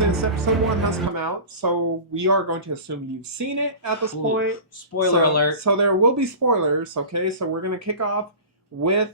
since episode 1 has come out, so we are going to assume you've seen it at this point. Spoiler alert. So there will be spoilers, okay? So we're going to kick off with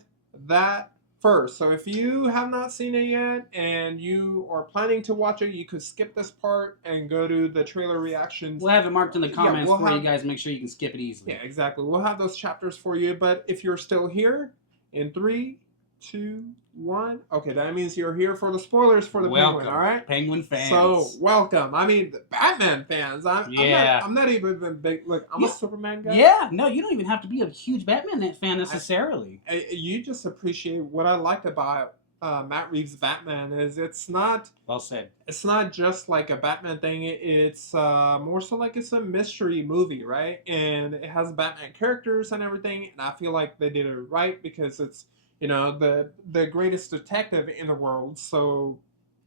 that first. So if you have not seen it yet and you are planning to watch it, you could skip this part and go to the trailer reactions. We'll have it marked in the comments for have, you guys. Make sure you can skip it easily. Yeah, exactly. We'll have those chapters for you. But if you're still here, in 3, 2, 1. Okay, that means you're here for the spoilers for the Penguin, all right? Penguin fans. So, welcome. I mean, the Batman fans. I'm not even big. Look, I'm a Superman guy. Yeah, no, you don't even have to be a huge Batman fan necessarily. You just appreciate what I liked about Matt Reeves' Batman is it's not... Well said. It's not just like a Batman thing. It's more so like it's a mystery movie, right? And it has Batman characters and everything. And I feel like they did it right because it's, you know, the greatest detective in the world. So,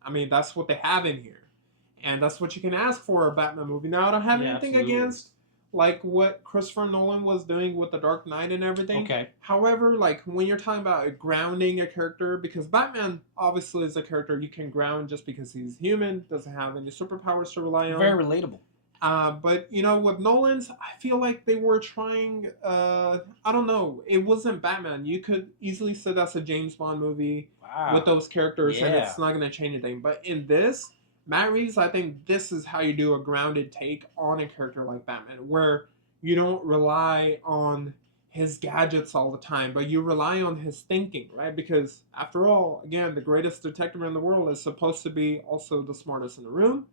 I mean, that's what they have in here. And that's what you can ask for a Batman movie. Now, I don't have anything against, like, what Christopher Nolan was doing with The Dark Knight and everything. Okay. However, like, when you're talking about grounding a character, because Batman obviously is a character you can ground just because he's human, doesn't have any superpowers to rely on. Very relatable. But, you know, with Nolan's, I feel like they were trying, I don't know, it wasn't Batman. You could easily say that's a James Bond movie with those characters, and it's not going to change anything. But in this, Matt Reeves, I think this is how you do a grounded take on a character like Batman, where you don't rely on his gadgets all the time, but you rely on his thinking, right? Because, after all, again, the greatest detective in the world is supposed to be also the smartest in the room.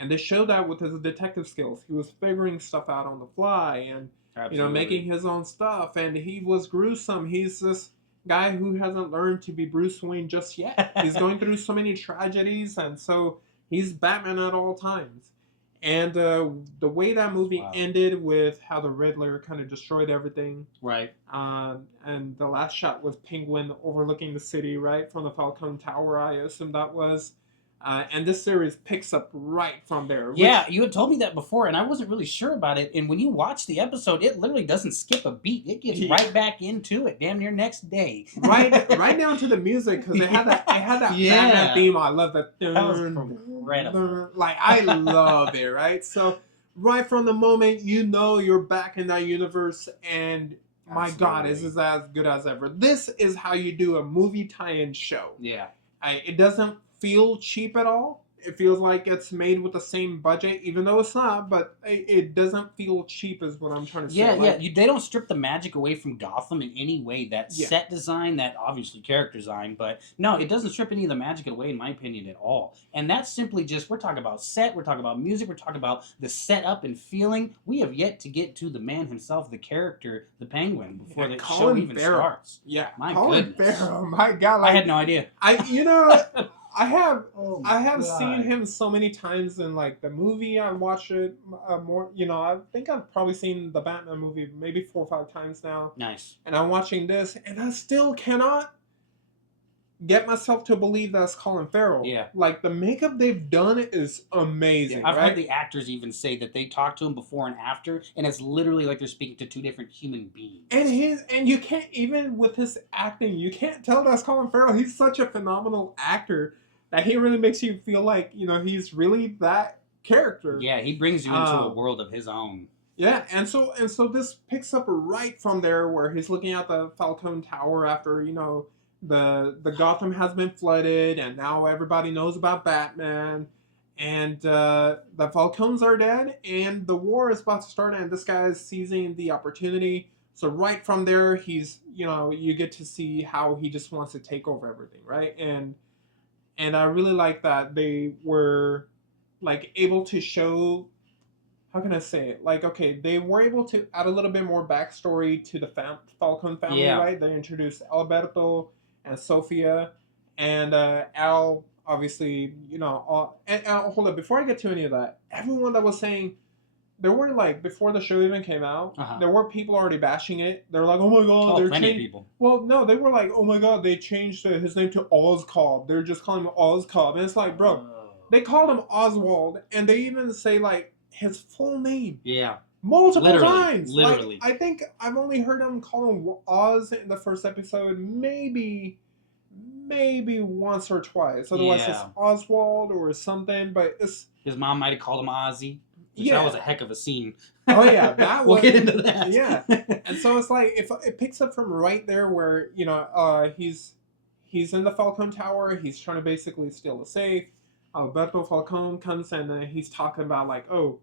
And they showed that with his detective skills. He was figuring stuff out on the fly and, you know, making his own stuff. And he was gruesome. He's this guy who hasn't learned to be Bruce Wayne just yet. He's going through so many tragedies. And so he's Batman at all times. And the way that movie ended with how the Riddler kind of destroyed everything. Right. And the last shot was Penguin overlooking the city, right? From the Falcone Tower, I assume that was. And this series picks up right from there. Yeah, you had told me that before, and I wasn't really sure about it. And when you watch the episode, it literally doesn't skip a beat. It gets right back into it, damn near next day. right down to the music, because it had that Batman theme. I love that. That was incredible. Like, I love it, right? So, right from the moment you know you're back in that universe, and my God, this is as good as ever. This is how you do a movie tie-in show. Yeah. It doesn't feel cheap at all. It feels like it's made with the same budget, even though it's not, but it doesn't feel cheap is what I'm trying to say. Yeah, they don't strip the magic away from Gotham in any way. That set design, that obviously character design, but no, it doesn't strip any of the magic away, in my opinion, at all. And that's simply just, we're talking about set, we're talking about music, we're talking about the setup and feeling. We have yet to get to the man himself, the character, the Penguin, before the show even starts. Yeah, my Colin goodness. Ferrel, my God. I had no idea. I have seen him so many times in, like, the movie. I watch it more. You know, I think I've probably seen the Batman movie maybe 4 or 5 times now. Nice. And I'm watching this, and I still cannot get myself to believe that's Colin Ferrel. Yeah. Like, the makeup they've done is amazing. I've heard the actors even say that they talked to him before and after, and it's literally like they're speaking to two different human beings. And you can't, even with his acting, you can't tell that's Colin Ferrel. He's such a phenomenal actor that he really makes you feel like, you know, he's really that character. Yeah, he brings you into a world of his own. Yeah, and so this picks up right from there, where he's looking at the Falcone Tower after, you know, the Gotham has been flooded, and now everybody knows about Batman, and the Falcones are dead, and the war is about to start, and this guy is seizing the opportunity. So right from there, he's, you know, you get to see how he just wants to take over everything, right? And I really like that they were, like, able to show, how can I say it? Like, okay, they were able to add a little bit more backstory to the Falcone family, right? They introduced Alberto and Sofia, and Al, obviously, you know, and hold up, before I get to any of that, everyone that was saying, there were, like, before the show even came out, there were people already bashing it. They were like, oh my God, they're plenty of people. Well, no, they were like, oh my God, they changed his name to Oscobb. They're just calling him Oscobb. And it's like, bro, they called him Oswald, and they even say, like, his full name. Yeah. Multiple times. Literally. Like, I think I've only heard him call him Oz in the first episode, maybe maybe once or twice. Otherwise, it's Oswald or something. But it's his mom might have called him Ozzy. Which that was a heck of a scene. Oh yeah, that we'll get into that. Yeah, and so it's like if it picks up from right there where he's in the Falcone Tower. He's trying to basically steal a safe. Alberto Falcone comes and he's talking about like, oh,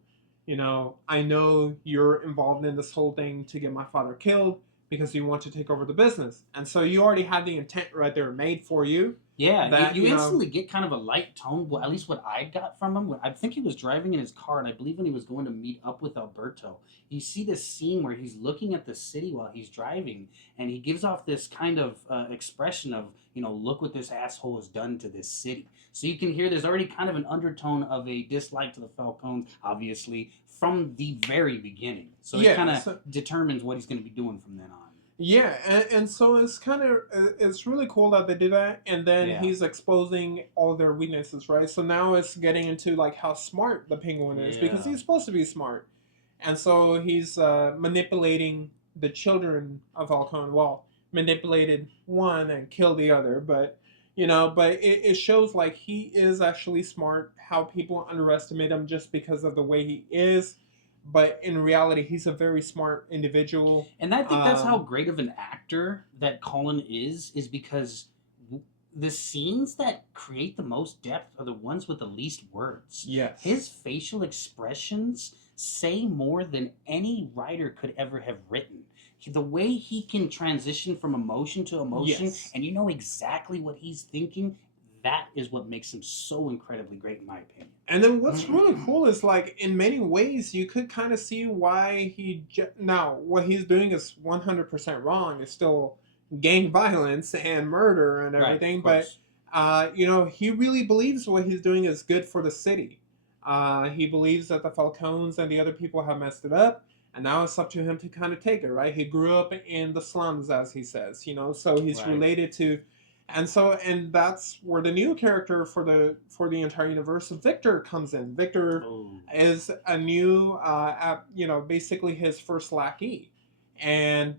I know you're involved in this whole thing to get my father killed because you want to take over the business, and so you already had the intent right there made for you. Yeah, that, you instantly get kind of a light tone. Well, at least what I got from him. I think he was driving in his car, and I believe when he was going to meet up with Alberto, you see this scene where he's looking at the city while he's driving, and he gives off this kind of expression of, look what this asshole has done to this city. So you can hear there's already kind of an undertone of a dislike to the Falcones, obviously, from the very beginning. So it kind of determines what he's going to be doing from then on. Yeah, and so it's really cool that they did that, and then he's exposing all their weaknesses, right? So now it's getting into like how smart the Penguin is, because he's supposed to be smart, and so he's manipulating the children of Falcone. Well, manipulated one and killed the other, but it shows like he is actually smart. How people underestimate him just because of the way he is. But in reality, he's a very smart individual. And I think that's how great of an actor that Colin is because the scenes that create the most depth are the ones with the least words. Yes. His facial expressions say more than any writer could ever have written. The way he can transition from emotion to emotion, and you know exactly what he's thinking, that is what makes him so incredibly great, in my opinion. And then what's really cool is, like, in many ways, you could kind of see why now, what he's doing is 100% wrong. It's still gang violence and murder and everything. Right, but, he really believes what he's doing is good for the city. He believes that the Falcones and the other people have messed it up. And now it's up to him to kind of take it, right? He grew up in the slums, as he says, so he's related to... And that's where the new character for the entire universe, Victor, comes in. Victor is a new, basically his first lackey, and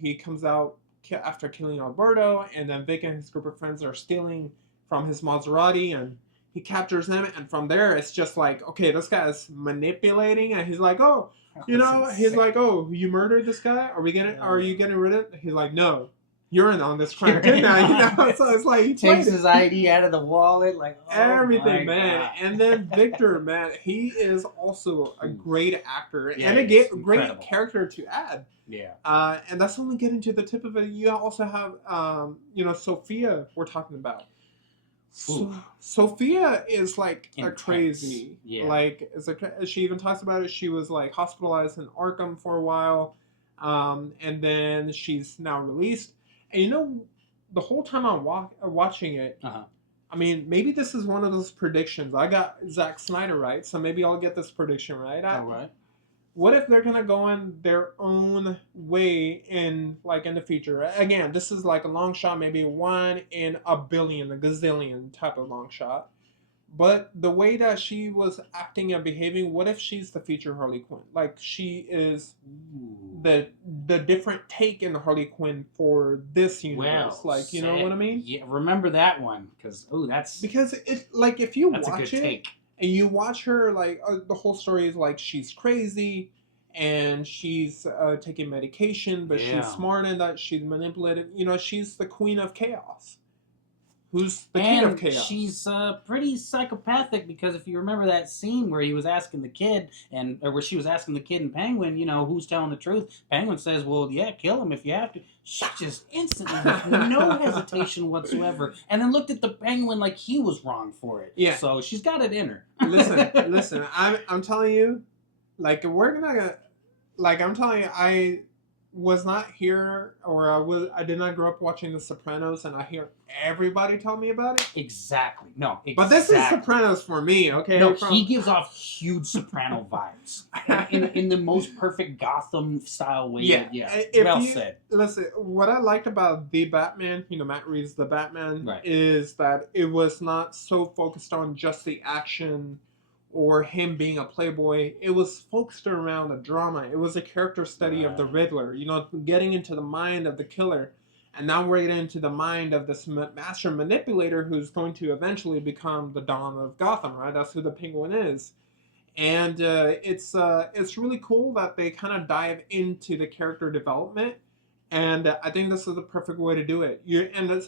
he comes out after killing Alberto, and then Vic and his group of friends are stealing from his Maserati, and he captures them, and from there it's just like, okay, this guy's manipulating, and he's like, oh, he's like, oh, you murdered this guy? Are you getting rid of it? He's like, no. You're in on this crime too now, So it's like he takes his ID out of the wallet, like everything, man. God. And then Victor, man, he is also a great actor and a great character to add. Yeah. And that's only getting to the tip of it. You also have, Sophia. We're talking about. Sophia is like intense. A crazy, she even talks about it. She was like hospitalized in Arkham for a while, and then she's now released. And the whole time I'm watching it, I mean, maybe this is one of those predictions. I got Zack Snyder right, so maybe I'll get this prediction right. All right. What if they're gonna go in their own way in the future? Again, this is like a long shot, maybe 1 in a billion, a gazillion type of long shot. But the way that she was acting and behaving, what if she's the future Harley Quinn? Like, she is the different take in Harley Quinn for this universe. Well, you know what I mean? Yeah, remember that one, because it's like, if you watch it take. And you watch her, like, the whole story is like she's crazy and she's taking medication, but she's smart in that she's manipulated. She's the queen of chaos. Who's the king of chaos? She's pretty psychopathic, because if you remember that scene where he was asking the kid, or where she was asking the kid and Penguin, who's telling the truth? Penguin says, well, yeah, kill him if you have to. She just instantly, with no hesitation whatsoever, and then looked at the Penguin like he was wrong for it. Yeah. So she's got it in her. Listen, I'm telling you, like, I'm telling you, I was not here, or I did not grow up watching The Sopranos, and I hear everybody tell me about it. Exactly. No, exactly. But this is Sopranos for me, okay? No, he gives off huge Soprano vibes in the most perfect Gotham style way. Yeah. Well said. Listen, what I liked about the Batman, Matt Reeves' The Batman, is that it was not so focused on just the action or him being a playboy. It was focused around the drama. It was a character study of the Riddler, getting into the mind of the killer. And now we're getting into the mind of this master manipulator who's going to eventually become the Dawn of Gotham, right? That's who the Penguin is. And it's really cool that they kind of dive into the character development, and I think this is the perfect way to do it.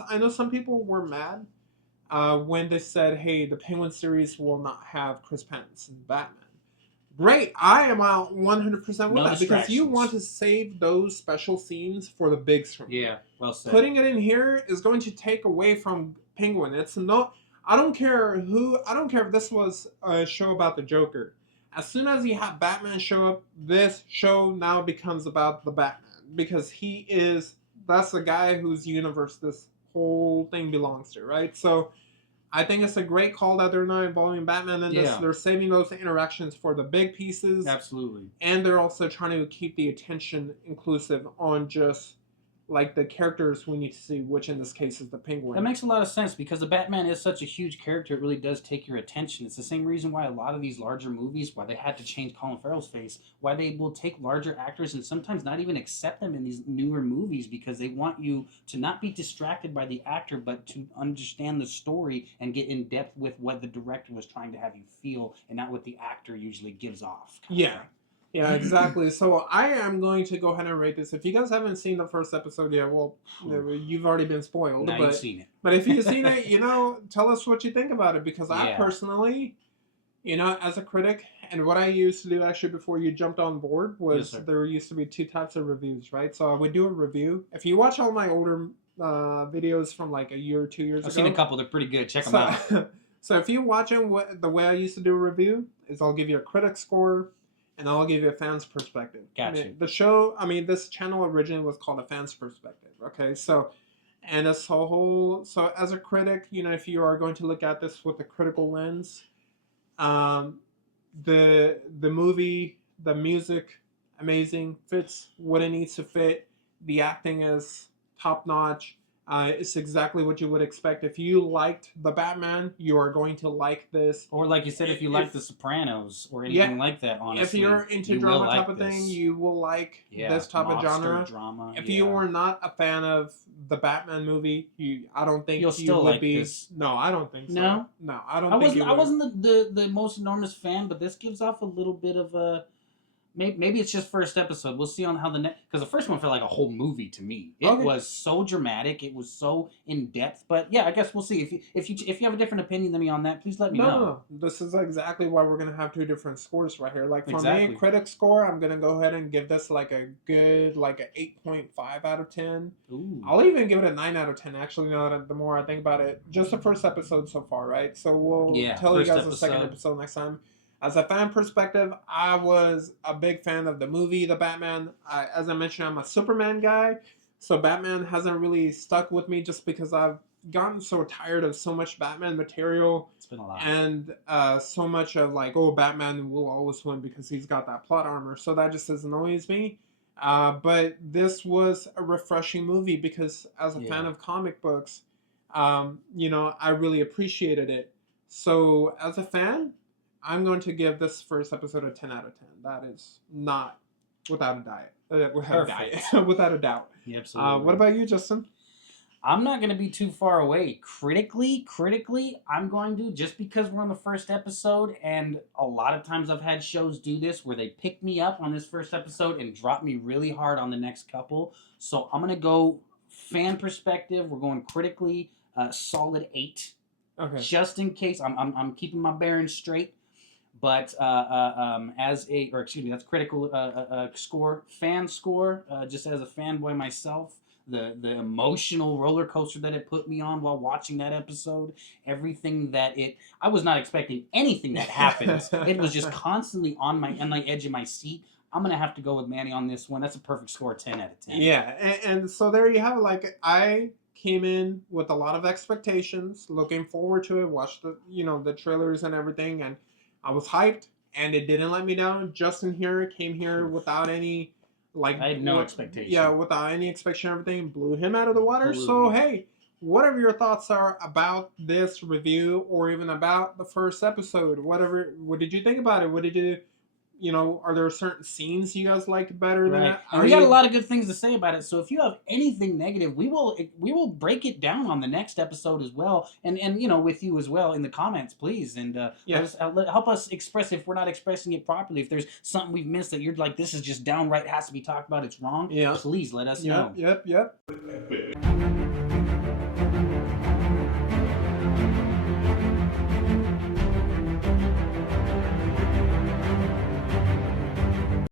I know some people were mad when they said, "Hey, the Penguin series will not have Chris Pattinson Batman." Great, I am out 100% with that because you want to save those special scenes for the big screen. Yeah, well said. Putting it in here is going to take away from Penguin. It's not. I don't care who. I don't care if this was a show about the Joker. As soon as you have Batman show up, this show now becomes about the Batman because he is. That's the guy whose universe this whole thing belongs to, right? So I think it's a great call that they're not involving Batman in this. They're saving those interactions for the big pieces. Absolutely. And they're also trying to keep the attention inclusive on just like the characters we need to see, which in this case is the Penguin. That makes a lot of sense because the Batman is such a huge character. It really does take your attention. It's the same reason why a lot of these larger movies, why they had to change Colin Farrell's face, why they will take larger actors and sometimes not even accept them in these newer movies because they want you to not be distracted by the actor, but to understand the story and get in depth with what the director was trying to have you feel and not what the actor usually gives off. Yeah. Yeah, exactly. So I am going to go ahead and rate this. If you guys haven't seen the first episode yet, well, you've already been spoiled. Now you've seen it. But if you've seen it, tell us what you think about it. Because I personally, as a critic, and what I used to do actually before you jumped on board was there used to be two types of reviews, right? So I would do a review. If you watch all my older videos from like a year or 2 years ago. I've seen a couple. They're pretty good. Check them out. So if you're watching the way I used to do a review is I'll give you a critic score, and I'll give you a fan's perspective. Gotcha. This channel originally was called A Fan's Perspective. Okay, so as a critic, if you are going to look at this with a critical lens, the movie, the music, amazing, fits what it needs to fit. The acting is top notch. It's exactly what you would expect. If you liked the Batman, you are going to like this. Or like you said, if you like The Sopranos or anything like that, honestly. If you're into drama type of thing, you will like this type of genre. Drama. If you were not a fan of the Batman movie, I don't think you'll still would like be. This. No, I don't think so. No, I don't think you would. I wasn't the most enormous fan, but this gives off a little bit of a. Maybe it's just first episode. We'll see on how the next, because the first one felt like a whole movie to me. It was so dramatic. It was so in depth. But yeah, I guess we'll see. If you have a different opinion than me on that, please let me know. No, this is exactly why we're gonna have two different scores right here. Like for me, critic score, I'm gonna go ahead and give this like a good an 8.5 out of 10. Ooh. I'll even give it a 9 out of 10. Actually, the more I think about it, just the first episode so far, right? So we'll tell you guys the second episode next time. As a fan perspective, I was a big fan of the movie, The Batman. As I mentioned, I'm a Superman guy, so Batman hasn't really stuck with me just because I've gotten so tired of so much Batman material. It's been a lot. And so much of like, oh, Batman will always win because he's got that plot armor. So that just annoys me. But this was a refreshing movie because as a fan of comic books, I really appreciated it. So as a fan, I'm going to give this first episode a 10 out of 10. That is not without a doubt. Yeah, absolutely. What about you, Justin? I'm not going to be too far away. Critically, I'm going to, just because we're on the first episode, and a lot of times I've had shows do this where they pick me up on this first episode and drop me really hard on the next couple. So I'm going to go fan perspective. We're going critically, solid 8. Okay. Just in case. I'm keeping my bearings straight. But that's critical score, fan score, just as a fanboy myself, the emotional roller coaster that it put me on while watching that episode, everything that I was not expecting anything that happens. It was just constantly on the edge of my seat. I'm going to have to go with Manny on this one. That's a perfect score, 10 out of 10. Yeah, and so there you have it. Like, I came in with a lot of expectations, looking forward to it, watched the trailers and everything, and I was hyped, and it didn't let me down. Justin came here without any, I had no expectation. Yeah, without any expectation, everything blew him out of the water. So, hey, whatever your thoughts are about this review or even about the first episode, what did you think about it? are there certain scenes you guys liked better than that? And we got a lot of good things to say about it. So if you have anything negative, we will break it down on the next episode as well, and with you as well in the comments, please, and help us express if we're not expressing it properly. If there's something we've missed that you're like, this is just downright has to be talked about, it's wrong. Please let us know. Yep.